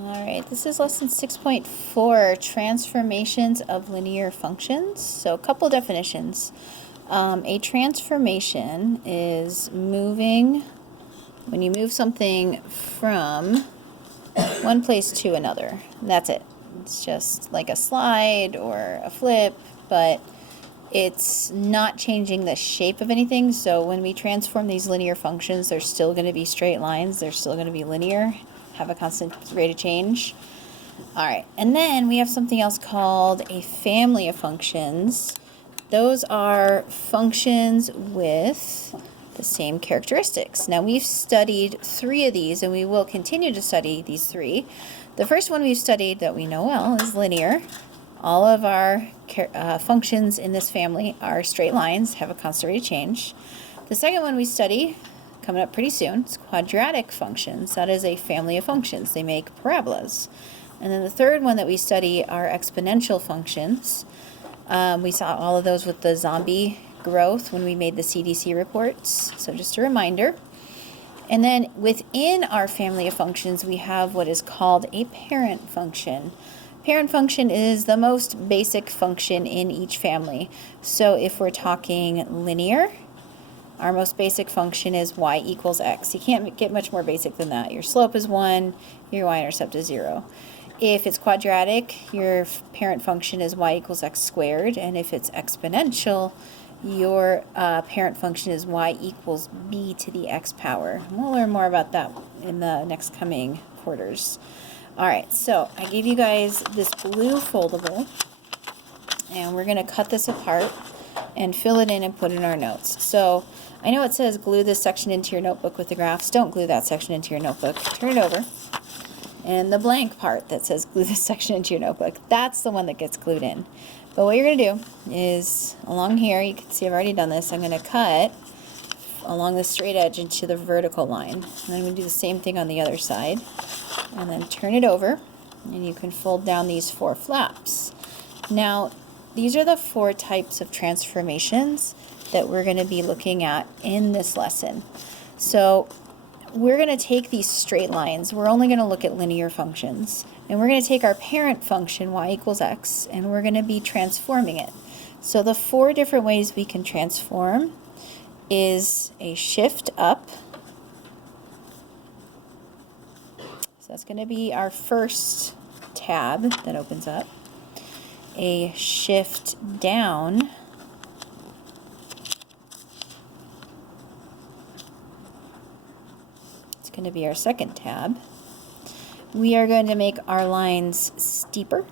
Alright, this is lesson 6.4, transformations of linear functions. So a couple definitions. A transformation is moving, when you move something from one place to another. That's it. It's just like a slide or a flip, but it's not changing the shape of anything. So when we transform these linear functions, they're still going to be straight lines. They're still going to be linear, have a constant rate of change. All right, and then we have something else called a family of functions. Those are functions with the same characteristics. Now we've studied 3 of these, and we will continue to study these 3. The first one we've studied that we know well is linear. All of our functions in this family are straight lines, have a constant rate of change. The second one we study, coming up pretty soon, is quadratic functions. That is a family of functions. They make parabolas. And then the third one that we study are exponential functions. We saw all of those with the zombie growth when we made the CDC reports. So just a reminder. And then within our family of functions, we have what is called a parent function. Parent function is the most basic function in each family. So if we're talking linear, our most basic function is y equals x. You can't get much more basic than that. Your slope is 1, your y-intercept is 0. If it's quadratic, your parent function is y equals x squared. And if it's exponential, your parent function is y equals b to the x power. And we'll learn more about that in the next coming quarters. All right, so I gave you guys this blue foldable, and we're going to cut this apart and fill it in and put in our notes. So I know it says glue this section into your notebook with the graphs. Don't glue that section into your notebook. Turn it over. And the blank part that says glue this section into your notebook, that's the one that gets glued in. But what you're going to do is, along here, you can see I've already done this, I'm going to cut along the straight edge into the vertical line. And I'm going to do the same thing on the other side. And then turn it over, and you can fold down these 4 flaps. Now, these are the 4 types of transformations that we're going to be looking at in this lesson. So we're going to take these straight lines. We're only going to look at linear functions. And we're going to take our parent function, y equals x, and we're going to be transforming it. So the 4 different ways we can transform is a shift up. So that's going to be our first tab that opens up. A shift down. It's going to be our second tab. We are going to make our lines steeper.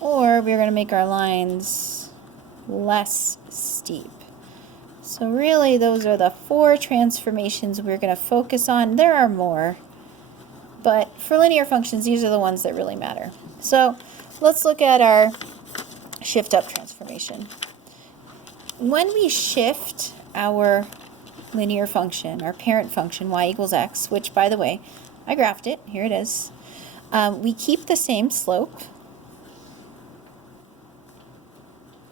Or we're going to make our lines less steep. So really those are the 4 transformations we're going to focus on. There are more, but for linear functions, these are the ones that really matter. So let's look at our shift up transformation. When we shift our linear function, our parent function, y equals x, which by the way, I graphed it, here it is, we keep the same slope.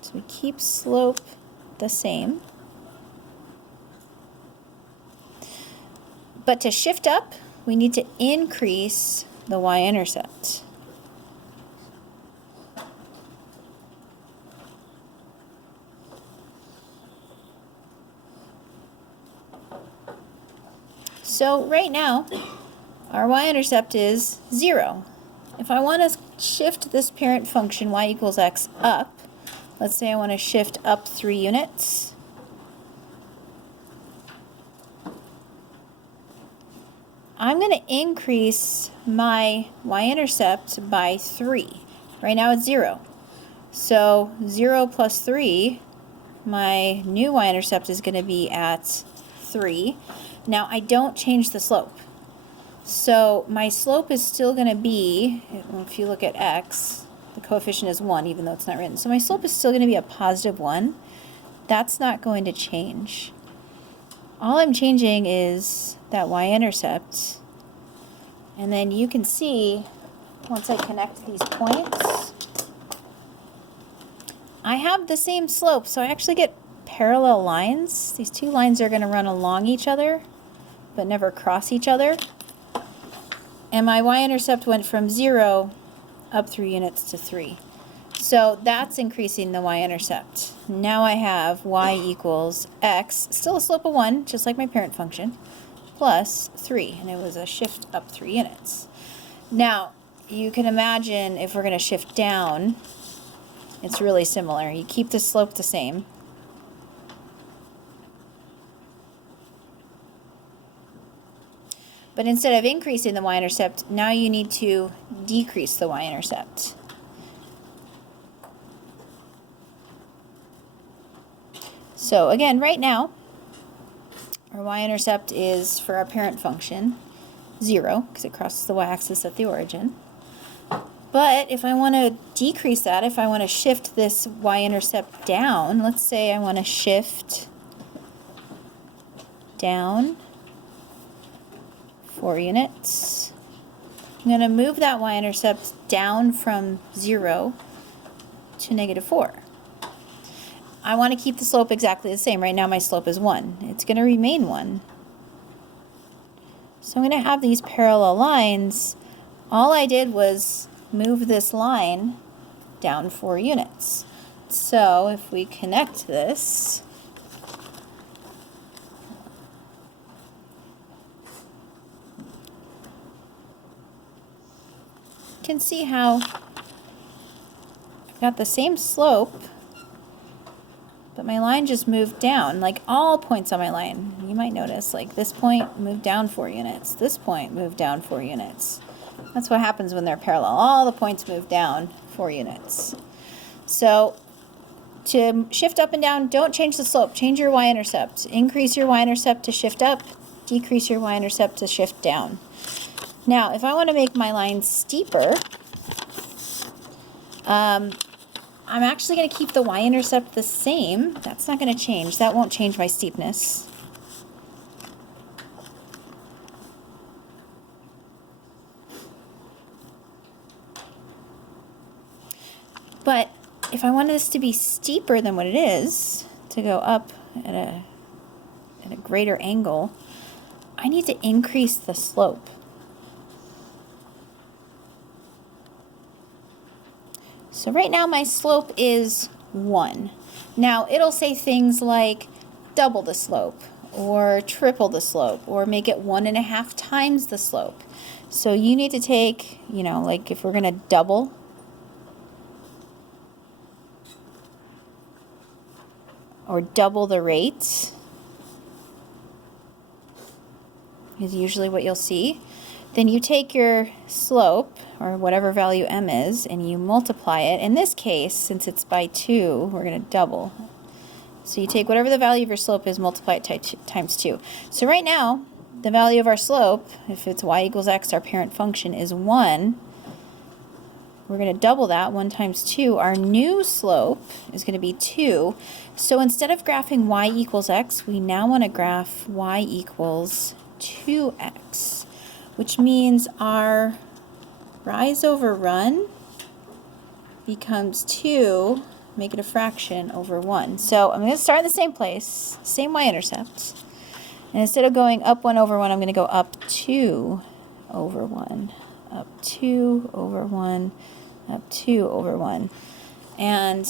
So we keep slope the same. But to shift up, we need to increase the y-intercept. So right now, our y-intercept is 0. If I want to shift this parent function, y equals x, up, let's say I want to shift up 3 units. I'm going to increase my y-intercept by 3. Right now it's 0. So 0 plus 3, my new y-intercept is going to be at 3. Now I don't change the slope. So my slope is still going to be, if you look at x, the coefficient is 1 even though it's not written. So my slope is still going to be a positive 1. That's not going to change. All I'm changing is that y-intercept. And then you can see, once I connect these points, I have the same slope, so I actually get parallel lines. These two lines are going to run along each other, but never cross each other. And my y-intercept went from 0 up 3 units to 3. So that's increasing the y-intercept. Now I have y equals x, still a slope of 1, just like my parent function, plus 3, and it was a shift up 3 units. Now, you can imagine if we're going to shift down, it's really similar. You keep the slope the same. But instead of increasing the y-intercept, now you need to decrease the y-intercept. So again, right now, our y-intercept is, for our parent function, 0, because it crosses the y-axis at the origin. But if I want to decrease that, if I want to shift this y-intercept down, let's say I want to shift down 4 units. I'm going to move that y-intercept down from 0 to -4. I want to keep the slope exactly the same. Right now my slope is 1. It's going to remain 1. So I'm going to have these parallel lines. All I did was move this line down 4 units. So if we connect this, you can see how I've got the same slope, but my line just moved down, like all points on my line. You might notice, like this point moved down 4 units, this point moved down 4 units. That's what happens when they're parallel. All the points move down 4 units. So to shift up and down, don't change the slope, change your y-intercept. Increase your y-intercept to shift up, decrease your y-intercept to shift down. Now, if I want to make my line steeper, I'm actually going to keep the y-intercept the same. That's not going to change. That won't change my steepness. But if I wanted this to be steeper than what it is, to go up at a greater angle, I need to increase the slope. So right now my slope is 1. Now it'll say things like double the slope, or triple the slope, or make it 1.5 times the slope. So you need to take, like if we're going to double, or double the rate, is usually what you'll see. Then you take your slope, or whatever value m is, and you multiply it. In this case, since it's by 2, we're going to double. So you take whatever the value of your slope is, multiply it times 2. So right now, the value of our slope, if it's y equals x, our parent function, is 1. We're going to double that, 1 times 2. Our new slope is going to be 2. So instead of graphing y equals x, we now want to graph y equals 2x, which means our rise over run becomes 2, make it a fraction, over 1. So I'm going to start in the same place, same y-intercept. And instead of going up 1 over 1, I'm going to go up 2 over 1, up 2 over 1, up 2 over 1. And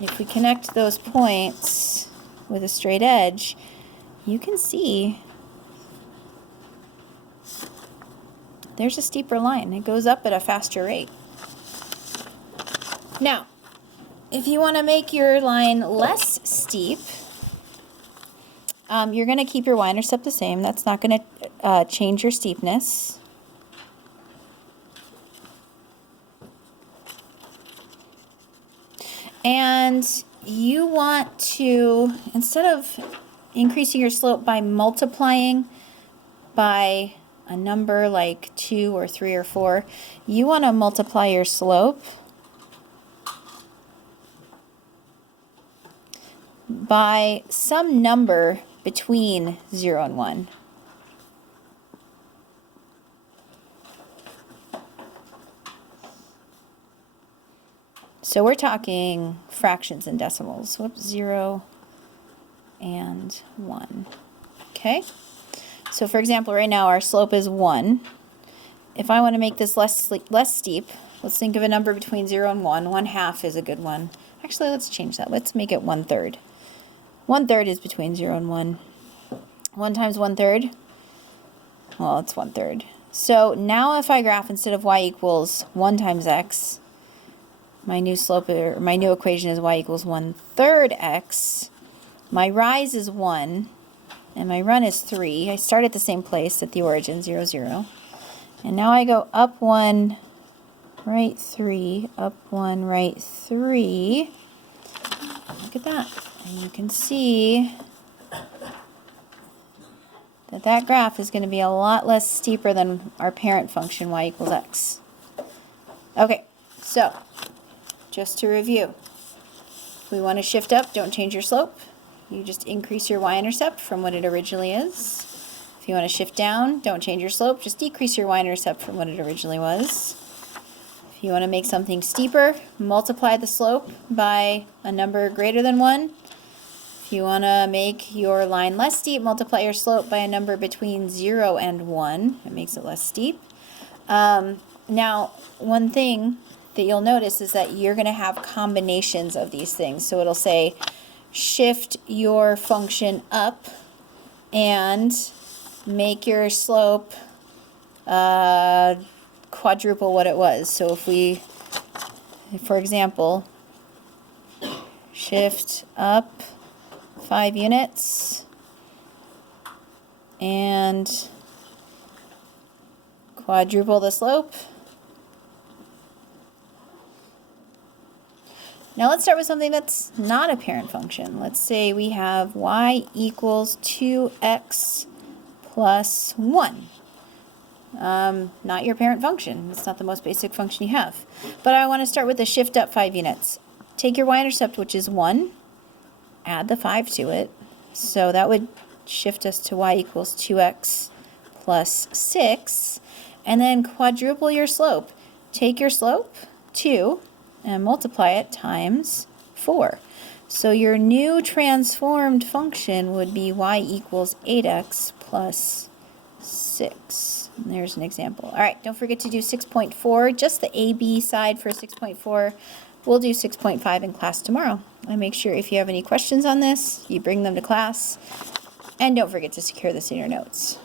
if we connect those points with a straight edge, you can see there's a steeper line. It goes up at a faster rate. Now, if you want to make your line less steep, you're going to keep your y-intercept the same. That's not going to change your steepness. And you want to, instead of increasing your slope by multiplying by a number like 2 or 3 or 4, you want to multiply your slope by some number between 0 and 1. So we're talking fractions and decimals. Whoops, 0 and 1. Okay? So for example, right now our slope is 1. If I want to make this less steep, let's think of a number between 0 and 1. 1/2 is a good one. Actually, let's change that. Let's make it 1/3. 1/3 is between 0 and 1. 1 times 1/3, well, it's 1/3. So now if I graph, instead of y equals 1 times x, my new slope, or my new equation is y equals 1/3 x. My rise is 1, and my run is 3. I start at the same place at the origin, 0, 0. And now I go up 1, right 3, up 1, right 3. Look at that. And you can see that that graph is going to be a lot less steeper than our parent function, y equals x. Okay, so just to review, if we want to shift up, don't change your slope. You just increase your y-intercept from what it originally is. If you want to shift down, don't change your slope, just decrease your y-intercept from what it originally was. If you want to make something steeper, multiply the slope by a number greater than 1. If you want to make your line less steep, multiply your slope by a number between 0 and 1. It makes it less steep. Now, one thing that you'll notice is that you're going to have combinations of these things. So it'll say shift your function up and make your slope quadruple what it was. So if we, for example, shift up 5 units and quadruple the slope. Now let's start with something that's not a parent function. Let's say we have y equals 2x plus 1. Not your parent function. It's not the most basic function you have. But I want to start with a shift up 5 units. Take your y-intercept, which is 1, add the 5 to it. So that would shift us to y equals 2x plus 6. And then quadruple your slope. Take your slope, 2, and multiply it times 4. So your new transformed function would be y equals 8x plus 6. And there's an example. All right, don't forget to do 6.4, just the AB side for 6.4. We'll do 6.5 in class tomorrow. And make sure if you have any questions on this, you bring them to class. And don't forget to secure this in your notes.